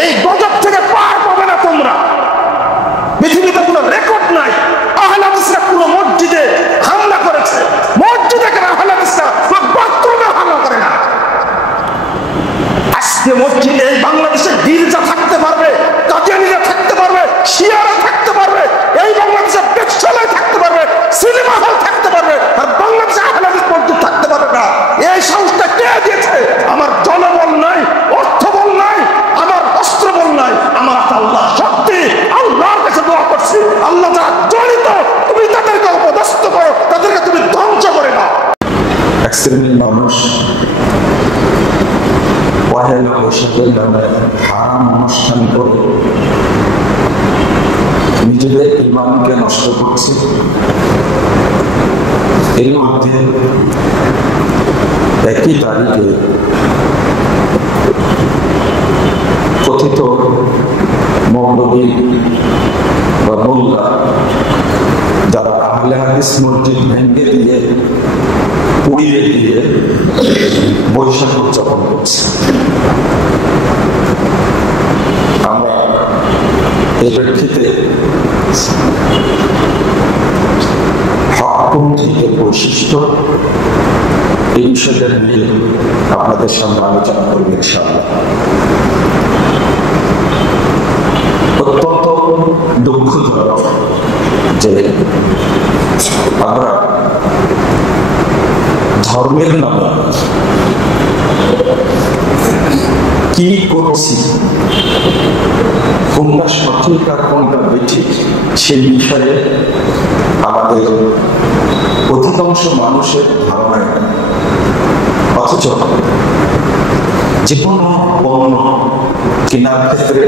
এই গজব থেকে পার পাবে না তোমরা। পৃথিবীতে কোনো রেকর্ড নাই আহলে হাদিসরা পুরো মসজিদে হামলা করেছে। মসজিদে কেন আহলে হাদিসরা বাথরুমে হামলা করে না? আজকে মসজিদে এই বাংলাদেশে গির্জা থাকতে পারবে, কাদিয়ানীরা থাকতে পারবে, শিয়ারা থাকতে পারবে, এই বাংলাদেশে বেশ্যালয় থাকতে পারবে, সিনেমা হল থাকতে পারবে, আর বাংলাদেশে আহলে হাদিস মসজিদ থাকতে পারবে না। এই সাহসটা কে দিয়েছে? আমার জনবল নাই, অর্থবল নাই, আমার অস্ত্রবল নাই, আমার আল্লাহ শক্তি। আল্লাহর কাছে দোয়া করছি, আল্লাহ যারা জড়িত তুমি তাদেরকে অপদস্থ করো, তাদেরকে তুমি ধ্বংস করে দাও। এক শ্রেণীর মানুষ পহেলা বৈশাখের নামে হারাম অনুষ্ঠান করে নিজেদের ইমানকে নষ্ট করছে। এর মধ্যে একই তারিখে কথিত মৌলবী বা মোল্লা যারা আহলে হাদিস মসজিদ ভেঙে দিয়ে পুড়িয়ে দিয়ে বৈশাখ উদযাপন করছে। আমরা এর প্রেক্ষিতে হকপন্থীদের বৈশিষ্ট্য এই বিষয়টা নিয়ে আপনাদের সামনে আলোচনা করব ইনশাআল্লাহ। অত্যন্ত দুঃখজনক যে আমরা ধর্মের নামে কি করছি, কোনটা সঠিক আর কোনটা বেঠিক সেই বিষয়ে আমাদের অধিকাংশ মানুষের ধারণা নেই। অথচ যে কোনো পণ্য কেনার ক্ষেত্রে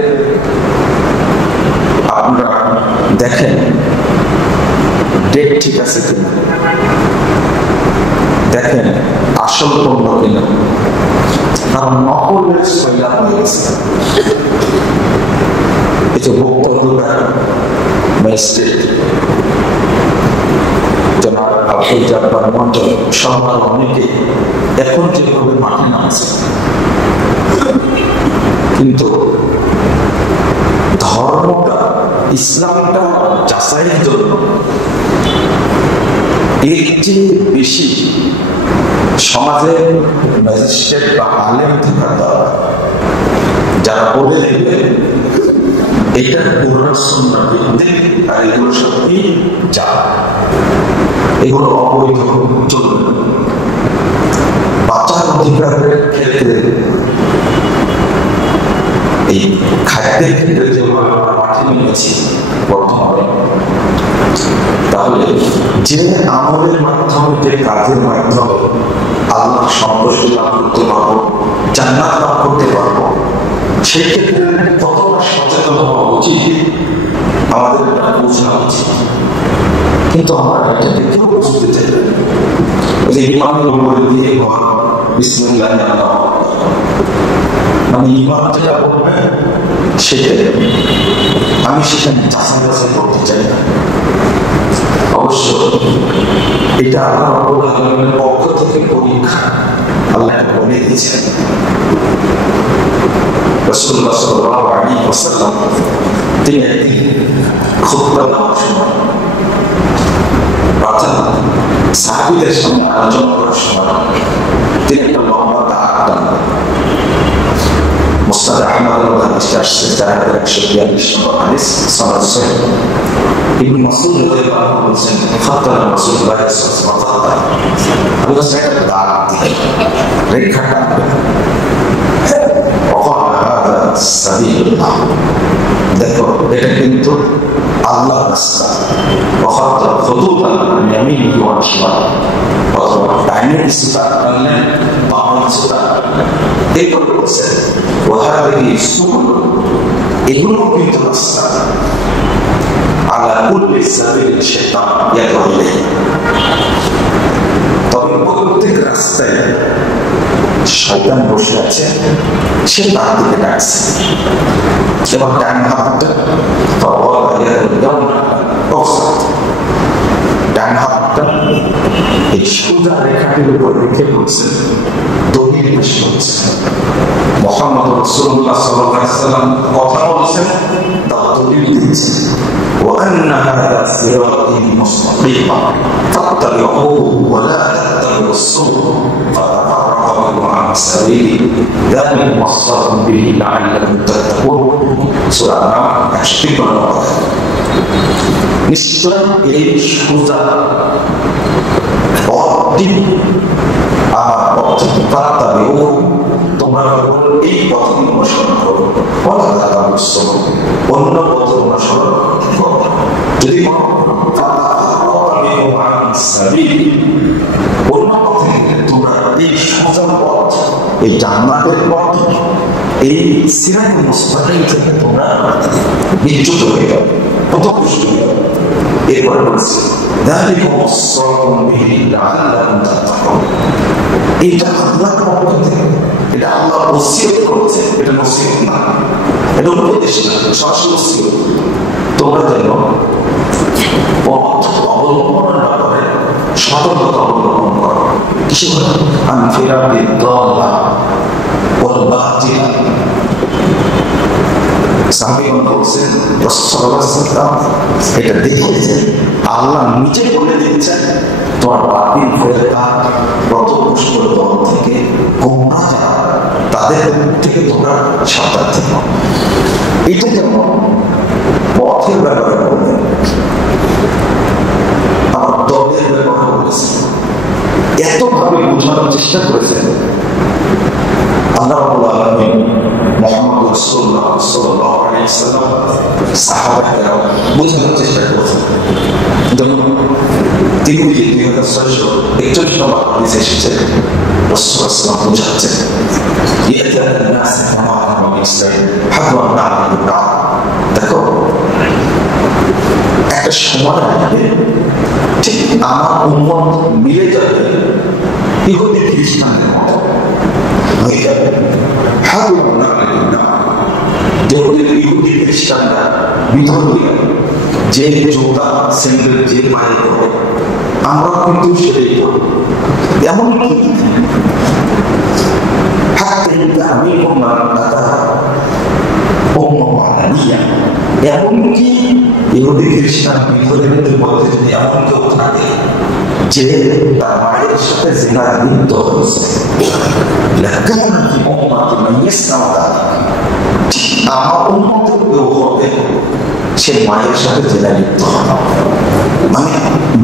আপনারা দেখেন ডেট ঠিক আছে কিনা, দেখেন আসল পণ্য কিনা, কারণ নকলের সৈলা হয়ে গেছে। এই যে ভোক্তা ম্যাজিস্ট্রেট জনাব আব্দুল জব্বার মন্ডল সহ অনেকে এখন যেভাবে মাঠে নামছে, কিন্তু ধর্মটা ইসলামটা যাচাইয়ের জন্য এর চেয়ে বেশি সমাজের ম্যাজিস্ট্রেট বা আলেম থাকা দরকার, যারা বলে দেবে এটা কোরআন সুন্নাহ ভিত্তিক আর এগুলো সত্যি যা, এগুলো অবৈধ চলবে। বাচ্চার অধিকারের ক্ষেত্রে এই খাদ্যের ক্ষেত্রে যেগুলো আমরা মাঠে নিয়েছি বর্তমানে, তাহলে যে আমলের মাধ্যমে, যে কাজের মাধ্যমে আল্লাহ সন্তুষ্টি লাভ করতে পারবো, জান্নাত লাভ করতে পারবো, সেই ক্ষেত্রে কতটা সচেতন হওয়া উচিত আমাদের বোঝা উচিত। কিন্তু আমরা এটা দেখেও বুঝতে চাই যে ইমানের উপরে দিয়ে বিসমিল্লাহ মানে ইমান যেটা বলবে সেটাই, আমি সেখানে যাচাই বাছাই করতে চাই না। অবশ্য এটা আল্লাহ রাব্বুল আলামিনের পক্ষ থেকে পরীক্ষা, আল্লাহ বলে দিয়েছেন। রাসূলুল্লাহ সাল্লাল্লাহু আলাইহি ওয়াসাল্লাম তিনি একদিন খুতবা দেওয়ার সময় সাহাবীদের সামনে আলোচনা করার সময় তিনি একটা লম্বা দাগ টানলেন। মুসনাদ আহমদের হাদিসে আসছে 4142 নম্বর হাদিস, সনদ সহিহ। ইবনে মাসউদ রাদিয়াল্লাহু আনহু বলেছেন, ফাতারা রাসূলুল্লাহ সাল্লাল্লাহু আলাইহি ওয়াসাল্লাম, আবু সাইদ দাগ দিয়ে রেখা টানলেন। দেখো এটা কিন্তু আল্লাহর রাস্তা, ডাইনের দিকে টানলেন, বামের দিকে টানলেন, এগুলো বলছে এগুলো কিন্তু রাস্তা। আলা কুল্লি সাবিলিন শাইতান ইয়াদউ ইলাইহি, তবে প্রত্যেক রাস্তায় শয়তান বসে আছে, সে তার দিকে ডাকছে। এবং ডান হাতটা ডান হাতটা এই সোজা রেখাটির উপর রেখে বলছে দলিল দলিল পেশ করছে। মুহাম্মদ রাসূলুল্লাহ সাল্লাল্লাহু আলাইহি ওয়াসাল্লাম কথা বলছেন, তার দলিল দিচ্ছে। ওয়া আন্না হাযা সিরাতি মুস্তাকিমা ফাত্তাবিউহু ওয়া লা তাত্তাবিউস সুবুল ফাতাফাররাকা বিকুম আন সাবিলি যালিকুম ওয়াসাকুম বিহি লাআল্লাকুম তাত্তাকুন। সূরা নাম 153। নিশ্চয় এই সোজা পথটি আমার পথ, ফাত্তাবিউহু তোমরা এই পথ অনুসরণ করো, ওয়া লা তাত্তাবিউস সুবুল অন্য পথ অনুসরণ করো। যদি অন্য পথে তোমরা এই সোজা পথ, এই জান্নাতের পথ, এই সিরাতুল মুস্তাকিম থেকে তোমরা বিচ্যুত হয়ে যাবে, পথভ্রষ্ট হয়ে যাবে। এরপরে বলছে যালিকুম ওয়াসাকুম বিহি লাআল্লাকুম তাত্তাকুন। এটা আল্লাহর পক্ষ থেকে, এটা আল্লাহ ওসিয়ত করেছে, এটা নসিহত না, এটা উপদেশ না, সরাসরি ওসিয়ত। তোমরা যেন পথ অবলম্বনের ব্যাপারে সতর্কতা অবলম্বন করো। কিসে করে? আনফিরাতি দাল্লা ওয়াল বাতিল। সাহাবীগণ বলছেন রাসূলুল্লাহ সাল্লাল্লাহু আলাইহি ওয়াসাল্লাম এটা দেখেছেন, আল্লাহ নিজে বলে দিচ্ছেন তোমার বাতিল ফেরেশতা পথভ্রষ্ট দল থেকে গোমরাহ যারা, তাদের থেকে তোমরা সাবধান থেকো। এটা যেমন পথের ব্যাপারে বললেন, আমার দলের ব্যাপারে বলেছেন, এতভাবে বোঝানোর চেষ্টা করেছেন। আল্লাহ রাব্বুল আলামিন মুহাম্মদ রাসূলুল্লাহ সাল্লাল্লাহু আলাইহি ওয়াসাল্লাম সাহাবারা বোঝানোর চেষ্টা করেছেন। যেমন তিনি 2641 নম্বর হাদিসে এসেছে, রাসূলুল্লাহ সাল্লাল্লাহু আলাইহি ওয়াসাল্লাম বোঝাচ্ছেন, ইয়াতান নাস কামা কামা ইসলাম হাদওয়া না'বুদু। দেখো একটা সময় আসবে, ঠিক আমার উম্মত মিলে যাবে ইহুদি খ্রিস্টানদের মতো হয়ে যাবে। হাদওয়া না'বুদু, ইহুদি খ্রিস্টানরা বিধর্মী, যে জুতা স্যান্ডেল যে পায়ে পরে আমরা কিন্তু সেটাই পড়ি। এমনকি এমনকি ইহুদি খ্রিস্টান বিধর্মীদের মধ্যে যদি এমন কেউ থাকে যে তার মায়ের সাথে জিনা লিপ্ত হয়েছে, আমার উন্মতের কেউ হবে সে মায়ের সাথে জিনা লিপ্ত হবে, মানে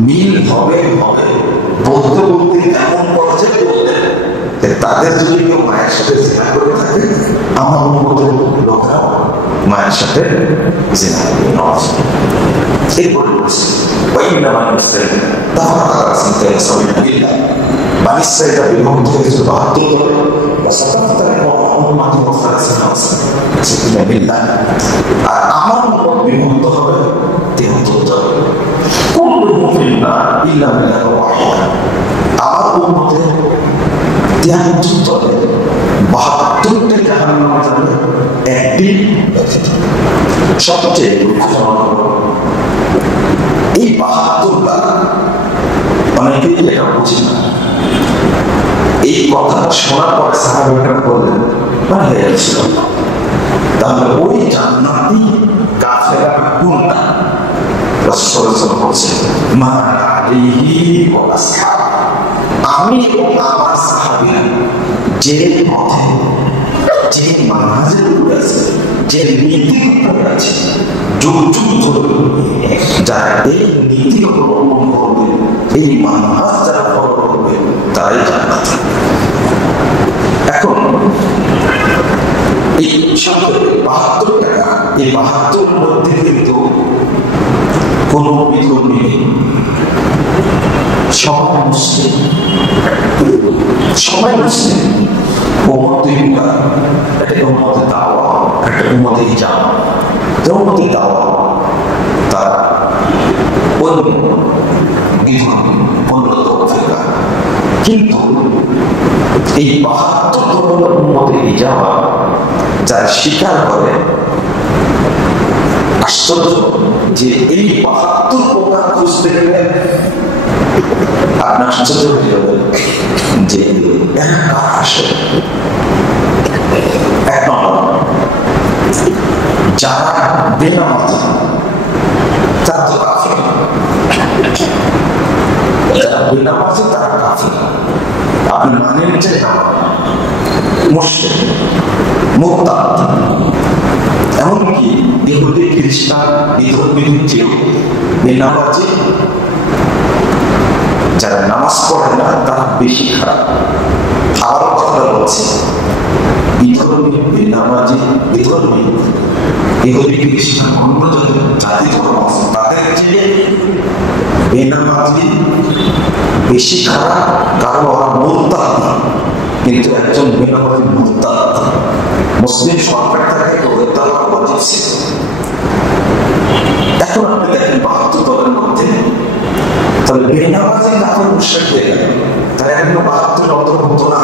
মিল হবে হবে বলতে বলতে এমন পর্যায়ে বলতে তাদের যদি কেউ মায়ের সাথে জিনা করে থাকে, আমার উন্মতের লোকরাও মায়ের সাথে জিনা করে নেওয়া। এরপরে বলছে বানিসাইটা বিভক্ত হয়েছে 72 দলে, আর আমার উপর বিভক্ত হবে 73 দলে। আমার উম্মতের 73 দলে 72টা জাহান্নামে যাবে, একটি সবচেয়ে এই 72টা অনেকেই এটা বুঝি না। এই কথাটা শোনার পরে সাহাবারা বললেন, তাহলে ওই জান্নাতি কাফেররা কোনটা? রাসূলুল্লাহ বলেছেন, মা আলাইহি ওয়া আসহাব, আমি ও আমার সাহাবীরা যে পথে, যে মানহাজের উপরে আছে, যে নীতির উপরে আছে, যুগ যুগ ধরে যারা এই নীতি অবলম্বন করবে, এই মানহাজ যারা ফলো করবে, তারাই জান্নাত। এখন এই 72 টাকা, এই 72 মধ্যে কিন্তু কোন বিতর্ক নেই, সবাই মুসলিম, সবাই মুসলিম। উম্মতে দাওয়া, একটা উম্মতে ইজাবা, উম্মতে দাওয়া তার অন্য বিধান, অন্য তৌফিক। কিন্তু এই 72 উম্মতে ইজাবা যারা স্বীকার করে, আশ্চর্য যে এই 72 প্রকার খুঁজতে গেলে আপনার আশ্চর্য হয়ে যাবে যে আসে এক নম্বর যারা বেনামাজি তারা তো কাফির, যারা বেনামাজি তারা কাফির। আপনি মানেন যে মুশরিক মুরতাদ, এমনকি ইহুদি খ্রিস্টান বিধর্মীদের চেয়েও বেনামাজি যারা নামাজ পড়ে না তারা বেশি খারাপ। আরো কথা বলছে বিধর্মী বেনামাজি বিধর্মী ইহুদি খ্রিস্টান অন্য জাতি ধর্ম আছে তাদের চেয়ে বেনামাজি বেশি খারাপ, কারণ ওরা মুরতাদ। কিন্তু একজন বেনামাজি মুরতাদ মুসলিম সরকার থেকে গ্রেপ্তার করা উচিত ছিল। এখন আপনি দেখেন ৭২ দলের মধ্যে তাহলে বেনামাজি কাফের মুশরিক হয়ে গেল, তারা এখন ৭২ অন্তর্ভুক্ত না।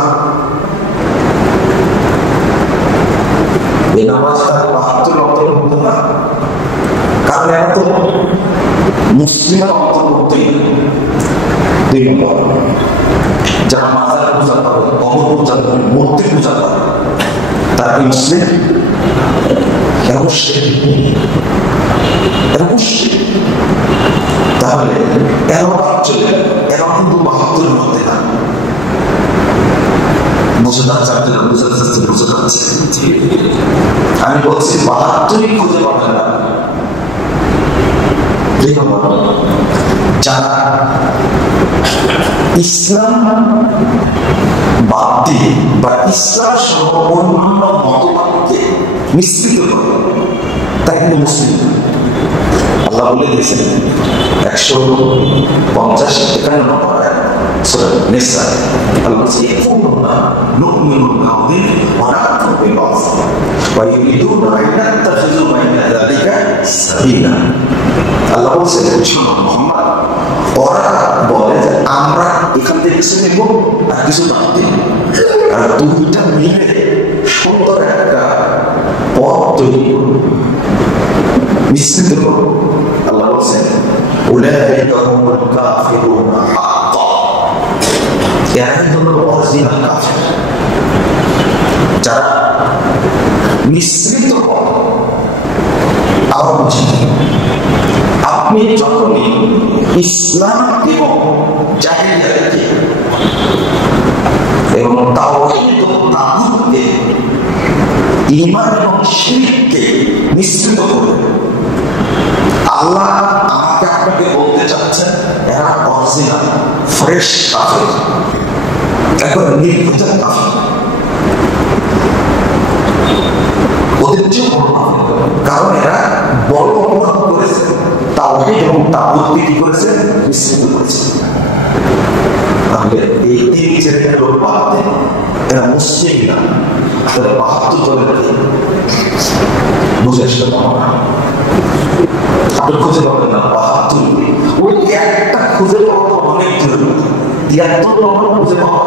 বেনামাজি তারা ৭২ অন্তর্ভুক্ত না, কারণ এরা তো মুসলিমের অন্তর্ভুক্তই। ২ নম্বর যারা মাজার পূজা করে, কবর পূজা করে, মূর্তি পূজা করে, তারা মুসলিম? এরা মুশরিক। তাহলে এরা কিন্তু ৭২ মধ্যে না। বুঝে যাচ্ছে। আমি বলছি ৭২ খুঁজে পাবেন না। যারা ইসলাম বাদ দিয়ে বা ইসলাম সহ অন্যান্য মতবাদকে মিশ্রিত করে তাই কিন্তু মুসলিম। আল্লাহ বলে দিয়েছেন ১৫০ নম্বর সূরা নিসা, আল্লাহ বলছে ইয়াকুলুনা নুমিনু বিবাযি ওয়া নাকফুরু বিবাযি ওয়া ইউরিদুনা আন ইয়াত্তাখিযু বাইনা যালিকা সাবিলা। আল্লাহ বলছে শোনো মুহাম্মদ, ওরা বলে যে আমরা এখান থেকে কিছু নেব আর কিছু বাদ দিব, আর দুইটা মিলে সুন্দর একটা পথ তৈরি করব, মিশ্রিত করব। আল্লাহ বলছেন উলাইকা হুমুল কাফিরুনা হাক্কান, এরা হলো অরিজিনাল কাফির। যারা মিশ্রিত করে আরো আপনি যখনই ইসলামকে জাহিলিয়াতকে এবং তাওহীদ ও তাগুতকে ঈমান এবং শিরককে মিশ্রিত করবেন, আল্লাহ আমাকে আপনাকে বলতে চাচ্ছেন এরা অরিজিনাল ফ্রেশ কাফির, একবার নির্ভেজাল কাফির। ওদের চেয়ে বড় কাফির, কারণ এরা বড় অপরাধ করেছে, তাওহীদ এবং তাগুতকে কি করেছে? মিশ্রিত করেছে। তাহলে এই ৩-৪ লোক বাদ এরা মুসলিম না, তারা ৭২ দলের বুঝে আসতে পারবো না। আপনি খুঁজে পাবেন না ৭২, ওই একটা খুঁজে পাবো অনেক দূরে, ৭৩ নম্বর খুঁজে পাবো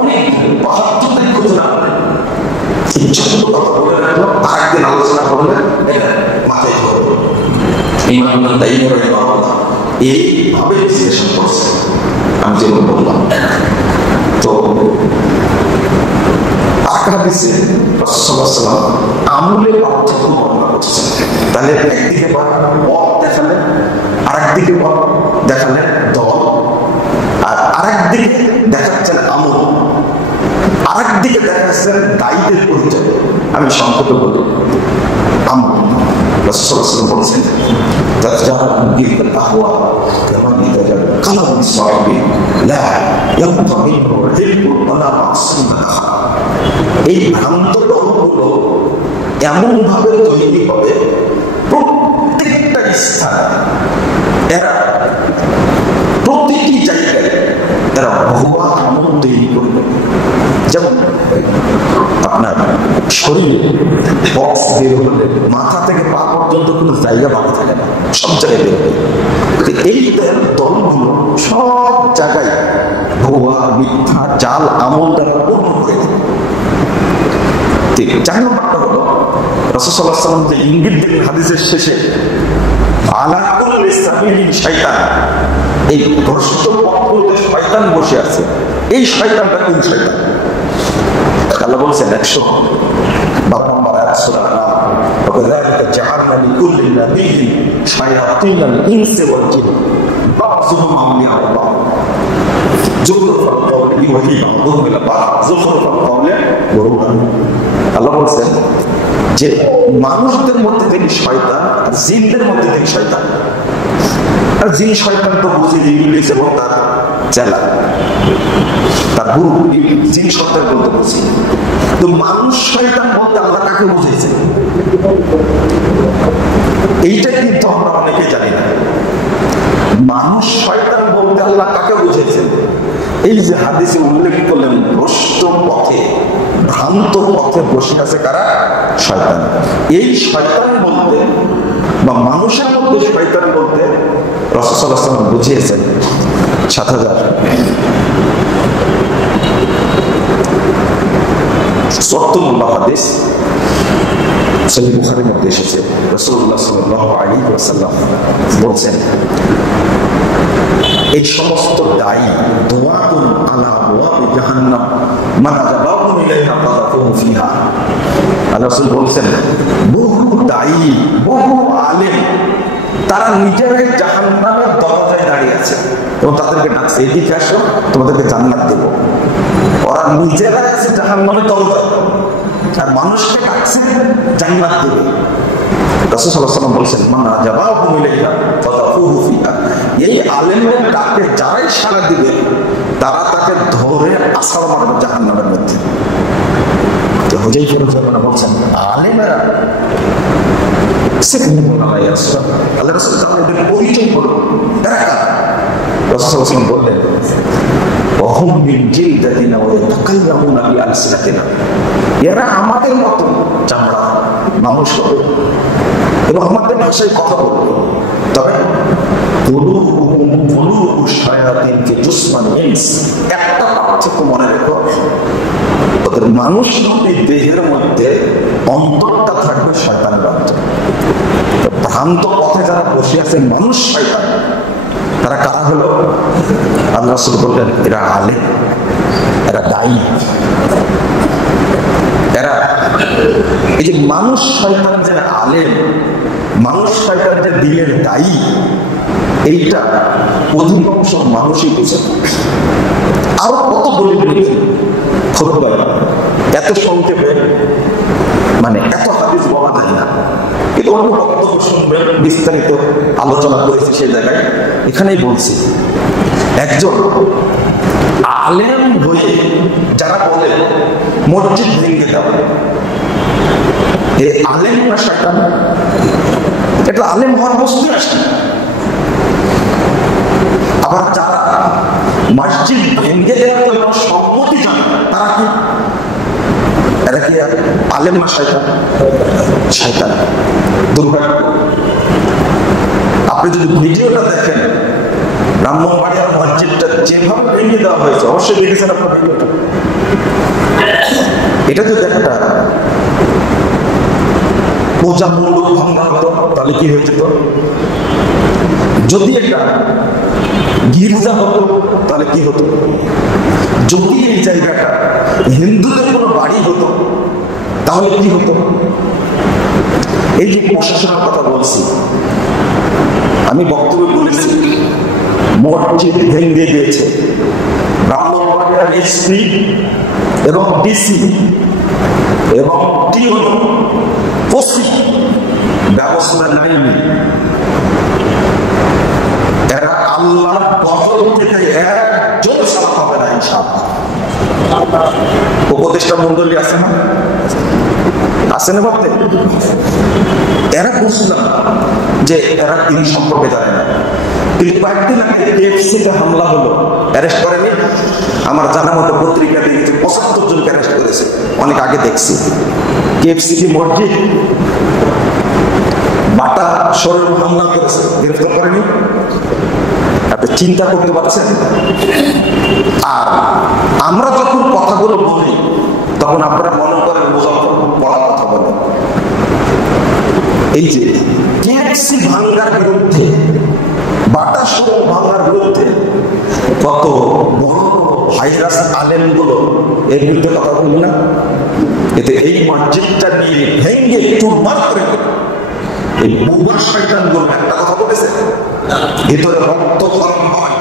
অনেক দূরে, ৭২ খুঁজে না পাবেন। এই ছোট্ট কথা বলে রাখলাম, আরেকদিন আলোচনা করলে মাথায় ধরবে। ইমাম তাইমুর রাহিমাহুল্লাহ এইভাবে বিশ্লেষণ করছে, আমি যেমন বললাম। তো হাদিসে রাসূলুল্লাহ সাল্লাল্লাহু আলাইহি ওয়াসাল্লাম আমলের পার্থক্য বর্ণনা করছেন। তাহলে একদিকে পথ দেখালেন, আরেকদিকে পথ দেখালেন দল, আর আরেকদিকে দেখাচ্ছেন আমল, আরেকদিকে দেখাচ্ছেন দায়ীদের পরিচয়। আমি সংক্ষেপে বলি আমল। রাসূলুল্লাহ সাল্লাল্লাহু আলাইহি ওয়াসাল্লাম বলেছেন তাজারা বিল আহওয়া কামা ইতাজা কালাম সাহিবি লা ইয়াবকা মিনহু হিলু ওয়ালা মাসুম। এই ভ্রান্ত দলগুলো এমন ভাবে তৈরি হবে প্রত্যেকটা স্থানে, এরা প্রতিটি জায়গায় এরা ভুয়া আমল তৈরি করবে। যেমন আপনার শরীরে বক্স বের হলে মাথা থেকে পা পর্যন্ত কোনো জায়গা বাকি থাকে না, সব জায়গায় বের হবে। এই দলগুলো সব জায়গায় ভুয়া মিথ্যা জাল আমল দ্বারা পূর্ণ করে দেবে। ৪ নম্বরটা হলো রাসূল সাল্লাল্লাহু আলাইহি ওয়াসাল্লাম যে ইঙ্গিত দিলেন হাদিসের শেষে, আলা কুল্লি সাবিলিন শাইতান, এই ভ্রষ্ট পথগুলোতে শয়তান শয়তান বসে আছে। এই শয়তানটা কোন শয়তান? আল্লাহ বলছেন 112 নম্বর আয়াত সূরা আন-নাম, ওয়াকাযালিকা জাআলনা লিকুল্লি নাবিয়্যিন শায়াতিনাল ইনসি ওয়াল জিন বা'যুহুম আওলিয়াউ বা'দ যুখরুফাল কওলি ওয়াহি বা'যুহুম ইলা বা'দ যুখরুফাল কওলি গুরুরা। আল্লাহ বলছেন যে মানুষদের মধ্যে থেকে শয়তান আর জিনদের মধ্যে থেকে শয়তান। আর জিন শয়তান তো বুঝে ইবলিস এবং তার চেলা, তার গুরু জিন শব্দের বলতে বুঝি। তো মানুষ শয়তান বলতে আল্লাহ কাকে বুঝেছে? এইটা কিন্তু আমরা অনেকে জানি না। মানুষ শয়তান বলতে আল্লাহ কাকে বুঝেছেন? এই যে হাদিসে উল্লেখ করলেন, ভ্রষ্ট পথে, ভ্রান্ত পথে বসে আছে কারা? শয়তান। এই শয়তান বলতে বা মানুষের মধ্যে শয়তান বলতে রাসূল সাল্লাল্লাহু আলাইহি ওয়াসাল্লাম বুঝিয়েছেন 7000 নম্বর হাদিস সহিহ বুখারীর মধ্যে এসেছে। রাসূলুল্লাহ সাল্লাল্লাহু আলাইহি ওয়াসাল্লাম বলেছেন, এই সমস্ত দায়ী দুআতুন আলা আবওয়াবি জাহান্নাম মান আজাবাহুম ইলাইহা ফাযাকুহু ফিহা। আল্লাহ রাসূল বলেছেন, বহু দায়ী, বহু আলেম তারা নিজেরাই জাহান্নামের দরজায় দাঁড়িয়ে আছে এবং তাদেরকে ডাকছে, এদিকে আসো, তোমাদেরকে জান্নাত দেব। ওরা নিজেরাই আছে জাহান্নামের দরজায় আর মানুষকে ডাকছে জান্নাত দেবে। রাসূল সাল্লাল্লাহু আলাইহি ওয়াসাল্লাম বলেছেন, মান আজাবাহুম ইলাইহা ফাযাকুহু ফিহা। এই আলেমের ডাকে যারাই সাড়া দিবে তারা তাকে ধরে আছাড় মারবে জাহান্নামের মধ্যে। তো হুযায়ফা রাদিয়াল্লাহু আনহু বলছেন, আলেমেরা আল্লাহ রাসূল তাদের পরিচয় হলো এরা কারা? রাসূল সাল্লাল্লাহু আলাইহি ওয়াসাল্লাম বললেন, ওয়াহুম মিন জিলদাতিনা ওয়া ইয়াতাকাল্লামুনা বিআলসিনাতিনা। এরা আমাদের মতো চামড়া মানুষ হবে এবং আমাদের ভাষায় কথা বলবে, তবে একটা পার্থক্য মনে রেখো, ওদের মানুষ দেহের মধ্যে অন্তরটা থাকবে শয়তানের অন্তর। ভ্রান্ত পথে যারা বসে আছে মানুষ শয়তান, তারা কারা হলো? আল্লাহ রাসূল বললেন, এরা আলেম, এরা দায়ী, এরা এই যে মানুষ শয়তান যে আলেম, মানুষ শয়তান যে দিলের দায়ী, এইটা অধিকাংশ মানুষই বুঝে। আরো কত দলিল খুতবা এত সংক্ষেপে মানে এত হাদিস বলা যায় না, কিন্তু অন্য বক্তব্য শুনবেন, বিস্তারিত আলোচনা করেছি সেই জায়গায়। এখানেই বলছি, একজন আলেম হয়ে যারা বলে মসজিদ ভেঙে দাও, এই আলেম না শয়তান? এটা আলেম হওয়ার বস্তু আসে। আবার যারা মসজিদ ভেঙে দেওয়ার জন্য সম্মতি জানায়, তারা কি? এরা কি আলেম না শয়তান? শয়তান। দুর্ভাগ্য, আপনি যদি ভিডিওটা দেখেন, ব্রাহ্মণবাড়িয়ার মসজিদটা যেভাবে ভেঙে দেওয়া হয়েছে, অবশ্যই দেখেছেন আপনার ভিডিওটা। এটা যদি একটা পূজামূলক ভাঙা হতো তাহলে কি হয়ে যেত? যদি একটা গির্জা হতো তাহলে কি হতো? যদি এই জায়গাটা হিন্দুদের কোনো বাড়ি হতো তাহলে কি হতো? এই যে প্রশাসনের কথা বলছি, আমি বক্তব্য বলেছি, মসজিদ ভেঙে দিয়েছে ব্রাহ্মণবাড়িয়ার এসপি এবং ডিসি এবং টিও ওসি ব্যবস্থা নেয়নি। এরা আল্লাহর পক্ষ থেকে একজন সারা হবে না ইনশাআল্লাহ। উপদেষ্টা মন্ডলী আছে না? আছে না ভাবতে? এরা বুঝলাম যে এরা তিনি সম্পর্কে জানে না, কিন্তু কয়েকদিন আগে কেএফসিতে হামলা হলো, অ্যারেস্ট করেনি? আমার জানা মতো পত্রিকা দেখেছি 75 জনকে অ্যারেস্ট করেছে, অনেক আগে দেখছি। কেএফসি কি মসজিদ? বাটা শোরুম হামলা করেছে, গ্রেফতার করেনি? আপনি চিন্তা করতে পারছেন? আর আমরা যখন কথাগুলো বলি তখন আপনারা মনে করেন মুজাফফর পড়া কথা বলে। এই যে কেএফসি ভাঙ্গার বিরুদ্ধে, বাটা সহ ভাঙ্গার বিরুদ্ধে কত বড় ভাইরাস আলেমগুলো এর বিরুদ্ধে কথা বলি না? এতে এই মসজিদটা নিয়ে ভেঙে চুরমার করে এই বুবার শয়তানগুলো একটা কথা বলেছে, ভিতরে রক্ত খরণ হয়।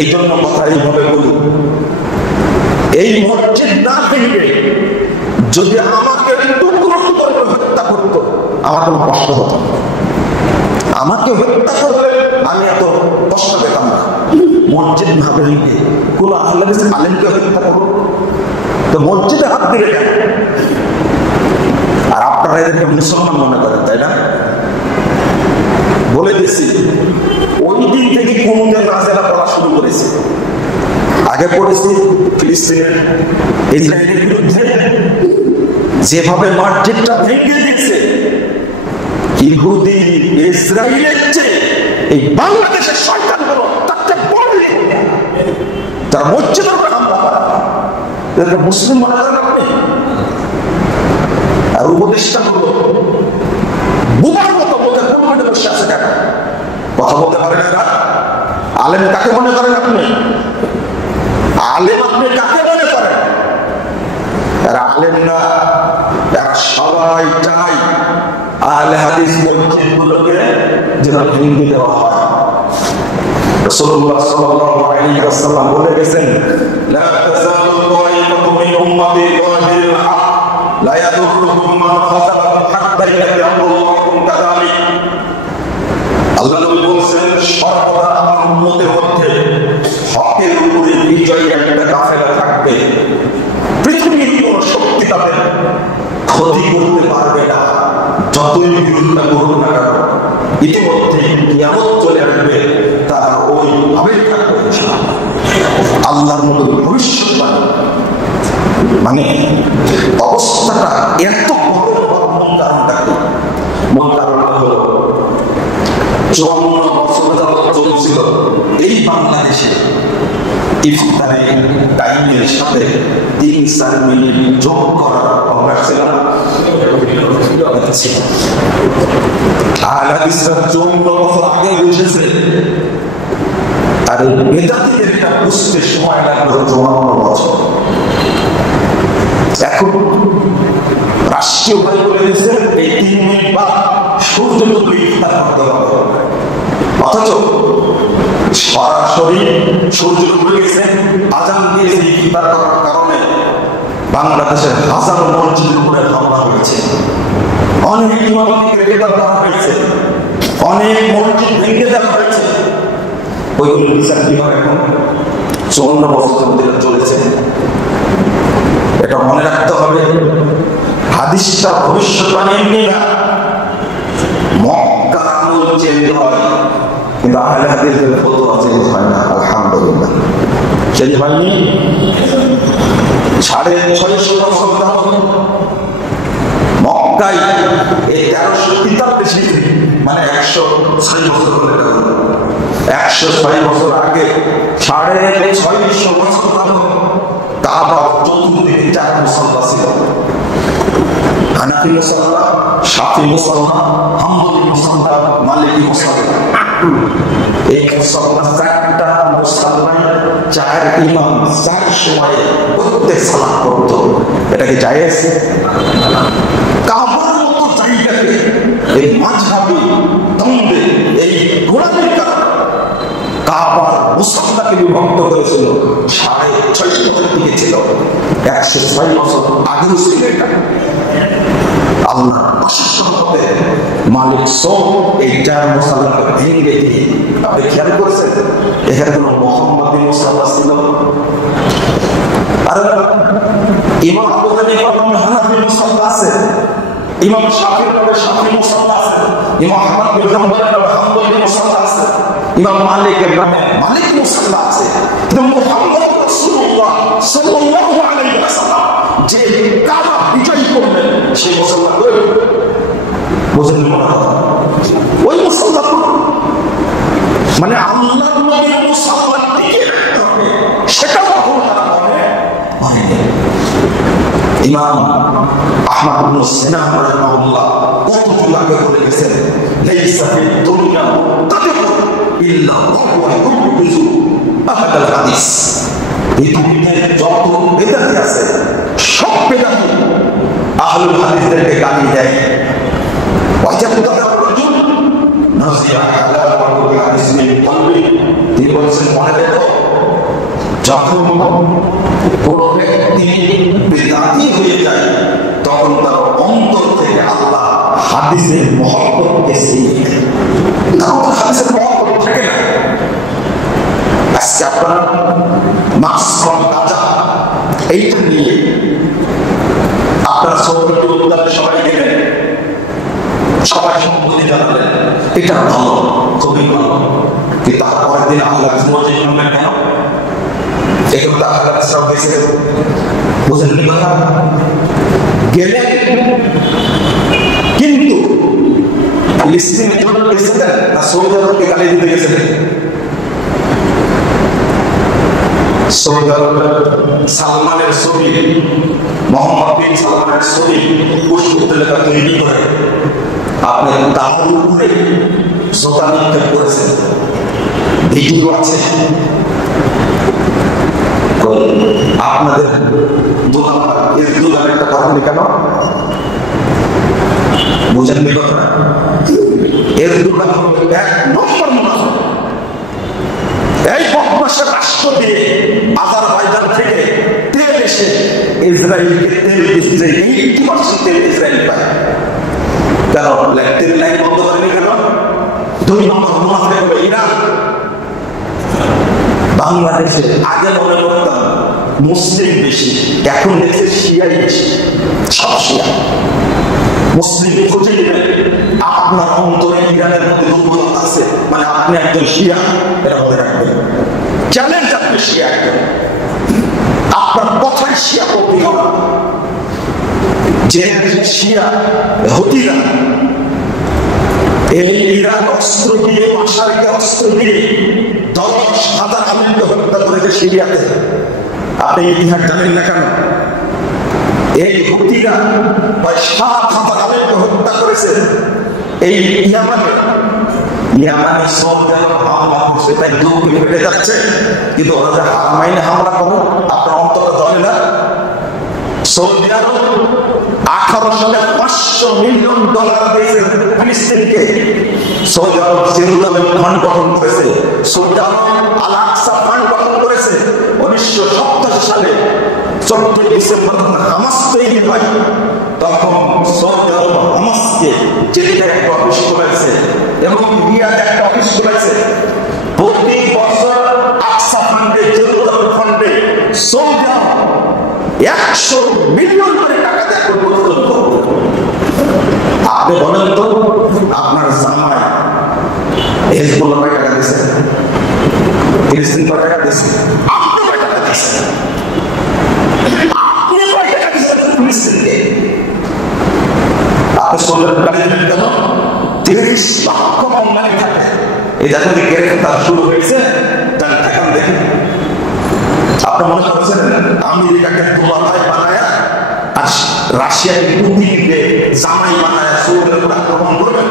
এই জন্য কথা এইভাবে বলি, এই মসজিদ না ভেঙে যদি আমাকে টুকরো টুকরো হত্যা করতো আমার কোনো কষ্ট হতো না। আমাকে হত্যা করলে আমি এত কষ্ট পেতাম না। মসজিদ না ভেঙে কোন আলেমকে হত্যা করবো তো মসজিদে হাত দিলে কেন? আর আপনারা এদেরকে মুসলমান মনে করেন, তাই না? বলে দিচ্ছি, ওই দিন থেকে কোনদিন রাজেরা পড়া শুরু করেছে। আগে পড়েছি ফিলিস্তিনের ইসরায়েলের বিরুদ্ধে, যেভাবে মসজিদটা ভেঙে দিচ্ছে। ইহুদি ইসরায়েলের চেয়ে এই বাংলাদেশের শয়তানগুলো তাতে বড়, তারা মসজিদের উপর হামলা করে। মুসলিম মনে করেন আপনি? আর উপদেশটা হলো বুবার মতো বলতে কোন বসে আছে কেন? কথা বলতে পারেন এরা? আলেম কাকে মনে করেন আপনি? আলেম আপনি কাকে মনে করেন? এরা আলেম না, এরা সবাই চাই আহলে হাদিস মসজিদগুলোকে যেন ভেঙে দেওয়া হয়। রাসূলুল্লাহ সাল্লাল্লাহু আলাইহি ওয়াসাল্লাম বলে গেছেন, লা তাযালু তাইফাতুম মিন উম্মতি যাহিরুল হক লা ইয়াদুররুহুম মান খাযালাহুম হাত্তা ইয়াতাআল্লাহু কাযালিক। আল্লাহ নবী বলেন, সর্বদা আমার উম্মতের মধ্যে হকের উপরে বিজয়ী একটা কাফেলা থাকবে। পৃথিবীর কোন শক্তি তাদের ক্ষতি করতে পারবে না, যতই বিরোধিতা করুক না কেন। ইতিমধ্যে কিয়ামত চলে আসবে, তার ওই ভাবে থাকবে আল্লাহর মতো ভবিষ্যৎবাণী। মানে অবস্থাটা এত বড়, মন কারণটা কি? মন কারণটা হলো 54 বছর যাবত চলছিল এই বাংলাদেশে ইফতারের টাইমের সাথে 3-4 মিনিট যোগ করার অভ্যাস ছিল না। আহলে হাদিসরা 54 বছর আগে বুঝেছে, আর বেদাতীদের এটা বুঝতে সময় লাগলো 54 বছর। এখন রাষ্ট্রীয় ভাই বলে দিয়েছে এই 3 মিনিট বাদ সূর্যকে ইফতার করতে হবে, অথচ সরাসরি সূর্য ডুবে গেছে, আজান দিয়েছে ইফতার করার কারণে বাংলাদেশের হাজারো মসজিদের উপরে হামলা হয়েছে, অনেক ইমামকে গ্রেফতার করা হয়েছে, অনেক মসজিদ ভেঙে দেওয়া হয়েছে। ওইগুলো বিচার কি হয়? এখন 54 বছর ধরে চলেছে। এটা মনে রাখতে হবে, হাদিসটা ভবিষ্যৎবাণী এমনি না। মক্কার আমল চেঞ্জ হয়, কিন্তু আহলে হাদিসের ফতোয়া চেঞ্জ হয় না। আলহামদুলিল্লাহ চেঞ্জ হয়নি। 650 বছর মক্কায় এই 1343 হিজরি, মানে 106 বছর হলে 106 বছর আগে 650 বছর কাবা চতুর্দিকে 4 মুসল্লা ছিল। হানাফি মুসল্লা, শাফি মুসল্লা, হাম্বলি মুসল্লা, মালিকি মুসল্লা। এই মুসল্লা 4টা মুসল্লায় 4 ইমাম 4 সময়ে প্রত্যেক সালাত করত। এটা কি জায়েজ? কাবার মতো জায়গাতে এই মাযহাবি দ্বন্দ্বে, এই গোড়ামির কারণে কাবার মুসল্লাকে বিভক্ত করেছিল। 650 বছর দিকে ছিল, 106 বছর আগেও ছিল। এটা আল্লাহ অসম্ভবে মালিক সব এই 4 মুসল্লাকে ভেঙে দিয়ে, আপনি খেয়াল করেছেন এখানে কোনো মুহাম্মাদি মুসল্লা ছিল? আর ইমাম আবু হানিফা হানাফি মুসল্লা আছে, ইমাম শাফিঈর নামে শাফি মুসল্লা আছে, ইমাম আহমদ বিন হাম্বল নামে হাম্বলি মুসল্লা আছে, ইমাম মালিকের নামে মালিকি মুসল্লা আছে। কিন্তু মুহাম্মদ রাসূলুল্লাহ সাল্লাল্লাহু আলাইহি ওয়াসাল্লাম যে কাবা বিজয় করলেন, সেই মুসল্লা কই? বুঝলেন না? ওই মুসল্লা মানে আল্লাহর নবীর মুসল্লা টিকে রাখতে হবে, সেটা কখনো তারা মানে ইমাম আহমদ ইবনে সিনা রাহিমাহুল্লাহ কতগুলা আগে বলে গেছেন লাইসা ফিদ দুনিয়া মুক্তাদিরুন ইল্লা ওয়া ইউবিজু আহাদাল হাদিস। পৃথিবীতে যত বেদাতি আছে সব বেদাতি আহলুল হাদিসদেরকে গালি দেয়। তিনি বলছেন মনে রেখো, যখন কোনো ব্যক্তি বেদাতি হয়ে যায় তখন তার অন্তর থেকে আল্লাহ হাদিসের মহব্বতকে ছিনিয়ে নেয়। হাদিসের মহব্বত থাকে না। আজকে আপনারা মাছ ফল গাঁজা এইটা নিয়ে আপনারা সবাই গেলেন, সবাই সম্মতি জানালেন, এটা ভালো, খুবই ভালো। কিন্তু তারপরের দিন আল্লাহ মজে শুনলেন কেন? এগুলো আল্লাহ সব বেঁচে বুঝলেন কি কথা? গেলেন কিন্তু ফিলিস্তিনে যখন গেছিলেন না সৌদি আরবকে গালি দিতে গেছিলেন। সৌদি আরবের সালমানের ছবি, মোহাম্মদ বিন সালমানের ছবি পুষ্পতলিকা তৈরি করে আপনি তার উপরে জোতা নিক্ষেপ করেছেন, ভিডিও আছে। আপনাদের দোকানের একটা কারণ কেন বুঝেন? এর দোকান হবে এক নম্বর মুনাফা। এই বদমাশের রাষ্ট্র দিয়ে আজারবাইজান থেকে তেল এসে ইসরায়েলকে তেল দিচ্ছে, 80% তেল ইসরায়েল পায়। কেন তেল লাইন বন্ধ করেনি কেন? 2 নম্বর মুনাফা হবে ইরান। বাংলাদেশে আগে মনে করতাম মুসলিম বেশি, এখন দেখছে শিয়াই বেশি, সব শিয়া। মুসলিম খুঁজে নেবেন আপনার অন্তরে ইরানের মধ্যে দুর্বলতা আছে, মানে আপনি একজন শিয়া, এটা মনে রাখবেন। চ্যালেঞ্জ আপনি শিয়া একজন, আপনার কথায় শিয়া করতে হবে। যে শিয়া হতিরা এই ইরান অস্ত্র দিয়ে, মাসারকে অস্ত্র দিয়ে 10,000 আলেমকে হত্যা করেছে সিরিয়াতে। আপনি ইতিহাস জানেন না কেন? এই হুতিরা 7,000 আলেমকে হত্যা করেছে এই ইয়ামানে। ইয়ামানে সৌদি আরব হামলা করছে, তাই দুঃখে ফেটে যাচ্ছে। কিন্তু ওরা যে হারামাইনে হামলা করো আপনার অন্তরে ধরে না। সৌদি আরব 18 সালে $500 মিলিয়ন দিয়েছে ফিলিস্তিনকে। সৌদি আরব জেরুজালেম ফান্ড গঠন করেছে, সৌদি আরব আল আকসা ফান্ড গঠন করেছে। 1987 সালে 14 ডিসেম্বর হামাস তৈরি হয়, তখন সৌদি আরব হামাসকে জেদ্দায় একটা অফিস করেছে এবং রিয়াদে একটা অফিস করেছে। প্রতি বছর আকসা ফান্ডে, জেরুজালেম ফান্ডে সৌদি আরব 100 মিলিয়ন করে টাকা দেয়। আপনি বলেন তো আপনার জামাই হিজবুল্লাহ কয় টাকা দিয়েছে? ফিলিস্তিন কয় টাকা দিয়েছে? আপনি কয় টাকা দিয়েছেন? আপনি কয় টাকা দিয়েছেন ফিলিস্তিনকে? আপনি সোলার গাড়ি দিলেন কেন? 30 লক্ষ কোম্পানি থাকে। এই যখন গ্রেফতার শুরু হয়েছে তার এখন দেখেন। আপনি মনে করছেন আমেরিকাকে দোলাভাই বানায় আর রাশিয়াকে পুতিনকে জামাই বানায় সৌদি আরব আক্রমণ করবেন?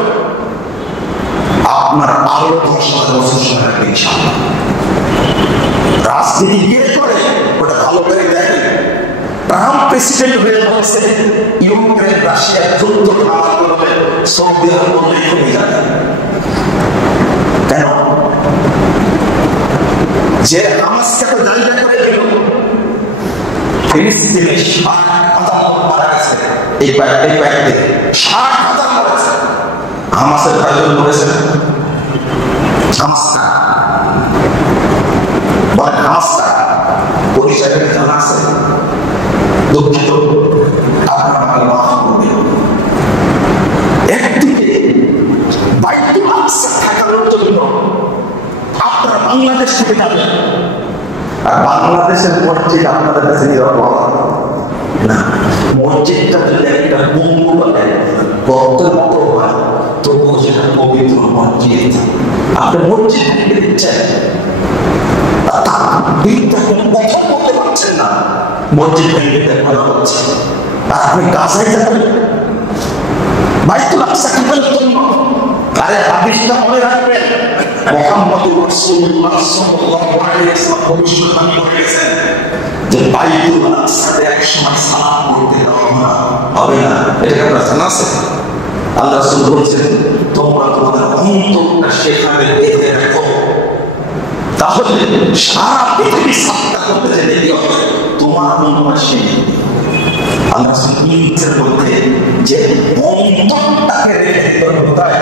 আপনার আরো 10,000 বছর সময় লাগবে ইনশাআল্লাহ। রাজনীতি কে করে ওটা ভালো করে দেখেন। ট্রাম্প প্রেসিডেন্ট হয়ে বলছে ইউক্রেন রাশিয়ার যুদ্ধ থামাতে হবে, সৌদি আরব বললেই কমে যাবে। কেন? যে হামাসকে তো জায়গা করে দিল, ফিলিস্তিনে 60,000 মারা গেছে এই কয়েকদিন, 60,000 মরেছে। হামাসের কয়জন মরেছে? হামাসটা বলে হামাসটা পরিচয় জানা আছে। দুঃখিত, আপনার মাফ করবেন। একদিকে বাইতুল আকসা ঠেকানোর জন্য আপনারা বাংলাদেশ থেকে যাবেন, আর বাংলাদেশের মসজিদ আপনাদের কাছে নিরাপদ না। মসজিদটা যদি একটা বঙ্গু বলে গর্তের মতো হয় তবুও সেটা পবিত্র মসজিদ। আপনি মসজিদ থেকে দিচ্ছেন, কথা বলতে পারছেন না, মসজিদ ভেঙে দেওয়া হচ্ছে। আর আপনি গাজায় যাবেন, বাইতুল আকসা রাসূলুল্লাহ সাল্লাল্লাহু আলাইহি ওয়াসাল্লাম ভবিষ্যদ্বাণী করেছেন যে বাইতুল আকসাতে একসময় সালাম করতে দেওয়া হবে না। এটা আপনার জানা আছে? আল্লাহ রাসূল বলেছেন তোমরা তোমাদের অন্তরটা সেখানে বেঁধে রাখো, তাহলে সারা পৃথিবী সাক্ষাৎ করতে যে দেরি হবে তোমার মনটা সেই। আল্লাহ রাসূল নিজের মধ্যে যে অন্তরটাকে রেখে দিলেন কোথায়?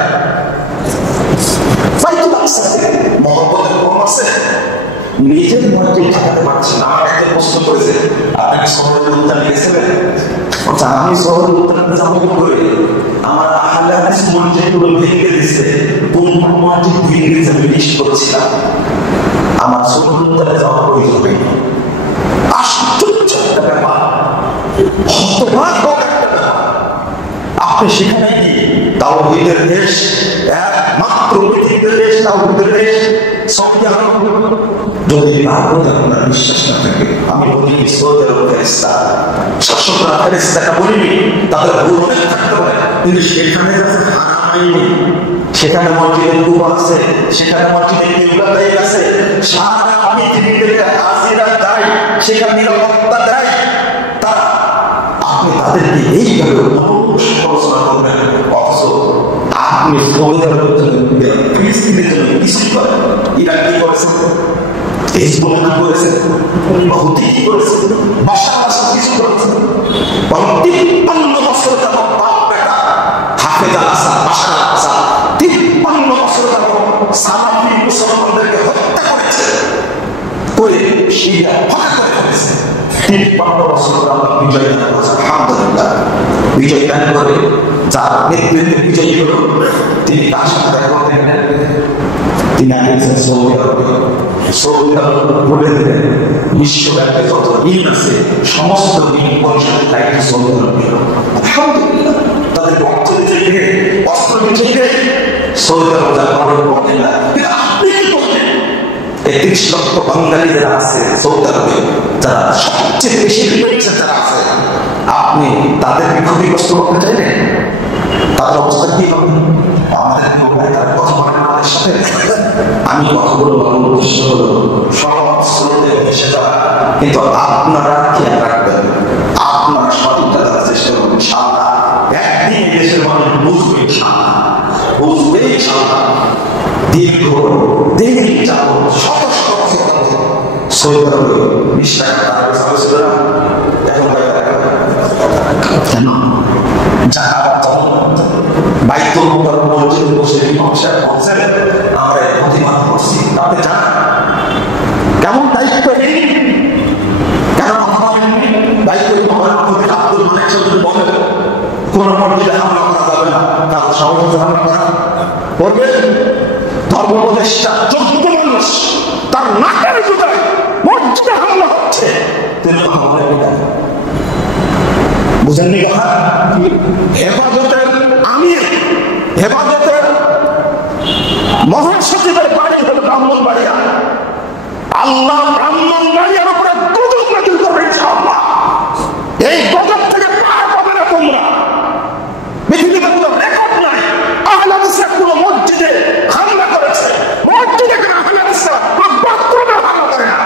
বাইতুল আকসাতে। মহব্বতের কম আছে, নিজের মধ্যে থাকতে পারছেন। আমার একটা প্রশ্ন করেছে, আপনি শহরের উত্তর গেছিলেন? আমি শহরের উত্তর যাবো করে আমার আহলে হাদিস মসজিদগুলো ভেঙে দিয়েছে, কোন মসজিদ ভেঙে দিয়েছে আমি লিস্ট করেছিলাম। আমার শহরের উত্তরে যাওয়ার প্রয়োজন নেই। আশ্চর্য একটা ব্যাপার, হতবাক একটা ব্যাপার। আপনি সেখানে গিয়ে তাওহীদের দেশ, একমাত্র পৃথিবীর দেশ তাওহীদের দেশ সৌদি আরব, যদি ভারতে আপনার বিশ্বাস না থাকে, আমি বলি সৌদি আরব ফেরেশতা, শাসকরা ফেরেশতাটা বলিনি, তাদের ভুল অনেক থাকতে পারে, কিন্তু সেখানে আছে হারামাইন, সেখানে মসজিদে কুবা আছে, সেখানে মসজিদে কিবলাতাইন আছে, সারা পৃথিবীতে হাজিরা দেয়, সেখানে নিরাপত্তা দেয়। তারা আপনি তাদেরকে এইভাবে সমালোচনা করবেন, অথচ আপনি সৌদি আরবের জন্য ফিলিস্তিনের জন্য কিছুই করেন। ইরান কি করেছে? হিজবুল্লাহ কি করেছে? হুতি কি করেছে? বাশার আসাদ কিছু করেছে? 53 বছর যাবত বাপ বেটা হাফেজ আল আসাদ, বাশার আল আসাদ 53 বছর যাবত সালাফি মুসলমানদেরকে হত্যা করেছে, করে সিরিয়া ফাঁকা করে ফেলেছে। 53 বছর আল্লাহ বিজয় দান করেছে, আলহামদুলিল্লাহ। বিজয় দান করে যার নেতৃত্বে বিজয়ী হল, তিনি কার সাথে দেখা করতে গেলেন? তিনি আগে সৌদি আরব। সৌদি আরব বলে দিলেন বিশ্বব্যাপী যত ঋণ আছে সমস্ত ঋণ পরিশোধের দায়িত্ব সৌদি আরব। আলহামদুলিল্লাহ, তাদের অর্থনীতি থেকে অস্ত্র থেকে সৌদি আরব যা করেন বলেন না। কিন্তু আপনি কি করবেন? 31 লক্ষ বাঙালি যারা আছে সৌদি আরবে, যারা সবচেয়ে বেশি রিলেটেড যারা আছে, আপনি তাদেরকে ক্ষতিগ্রস্ত করতে চাইলেন? তাদের অবস্থা কি হবে? আমাদের কথা বলেন আমাদের সাথে। আমি কথা বলবো, আমার উদ্দেশ্য হলো সব স্রোতে ভেসে যাওয়া, কিন্তু আপনারা খেয়াল রাখবেন, আপনারা সঠিকটা দেওয়ার চেষ্টা করবেন। ইনশাআল্লাহ একদিন দেশের মানুষ বুঝবে, ইনশাআল্লাহ বুঝবে, ইনশাআল্লাহ। দীর্ঘ দেরি যাব শত শত বছর সৌদি আরবে 20 টাকা তারা ছিল না, এখন কেন? যারা বাইতুল মুকাররম মসজিদে বসে ইমাম সাহেব বলছেন আমরা প্রতিবাদ করছি, আপনি জানেন কেমন দায়িত্ব? কেন বাইতুল মুকাররম মসজিদ আব্দুল মালিক চৌধুরী বলেন কোন মসজিদে হামলা করা যাবে না, কারণ সমাজে হামলা করা করবে। ধর্মোপদেষ্টা যোগ্য মানুষ, তার নাকের জুতায় মসজিদে হামলা হচ্ছে, তিনি কথা বলেন বুঝেননি কথা? হেফাজতের আমির, হেফাজতের মহাসচিবের বাড়ি হল ব্রাহ্মণবাড়িয়া। আল্লাহ ব্রাহ্মণবাড়িয়ার উপরে গজব নাযিল করবে ইনশাআল্লাহ। এই গজব থেকে পার পাবে না তোমরা। পৃথিবীতে কোনো রেকর্ড নাই আহলে হাদিসরা কোনো মসজিদে হামলা করেছে। মসজিদে কোনো আহলে হাদিসরা কোনো বাথরুমে হামলা করে না।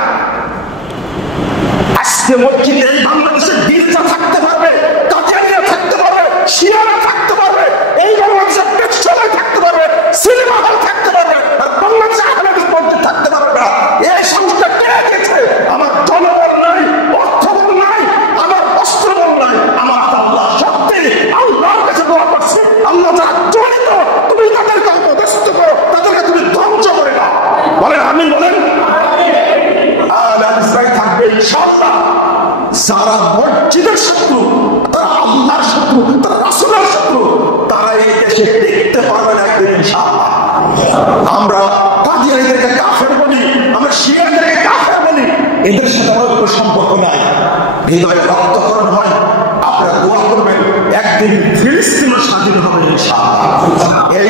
আজকে মসজিদে এই বাংলাদেশের গির্জা থাকতে পারবে, কাদিয়ানিরা থাকতে পারবে, শিয়ারা থাকতে পারবে, এই বাংলাদেশের পেশাদার থাকতে পারবে, সিনেমা হল থাকতে পারবে, আর বাংলাদেশে আহলে হাদিস মসজিদ থাকতে পারবে না। এই সংস্থা কে গেছে? আমার জনবল নাই, অর্থবল নাই, আমার অস্ত্রবল নাই, আমার আল্লাহ শক্তি। আল্লাহর কাছে দোয়া করছে, আল্লাহ যারা জড়িত তুমি তাদেরকে অপদস্থ করো, তাদেরকে তুমি ধ্বংস করে দাও। বলেন আমিন, বলেন আহলে হাদিসরাই থাকবে ইনশাআল্লাহ। যারা মসজিদের শত্রু, তারা আল্লাহর শত্রু, তারা রাসূলের শত্রু, তারা এই দেশে টিকতে পারবে না একদিন ইনশাআল্লাহ। আমরা কাদিয়ানীদেরকে কাফের বলি, আমরা শিয়াদেরকে কাফের বলি, এদের সাথে আমার কোনো সম্পর্ক নাই। হৃদয়ে রক্তক্ষরণ হয়, আপনারা দোয়া করবেন একদিন ফিলিস্তিন স্বাধীন হবে ইনশাআল্লাহ। এই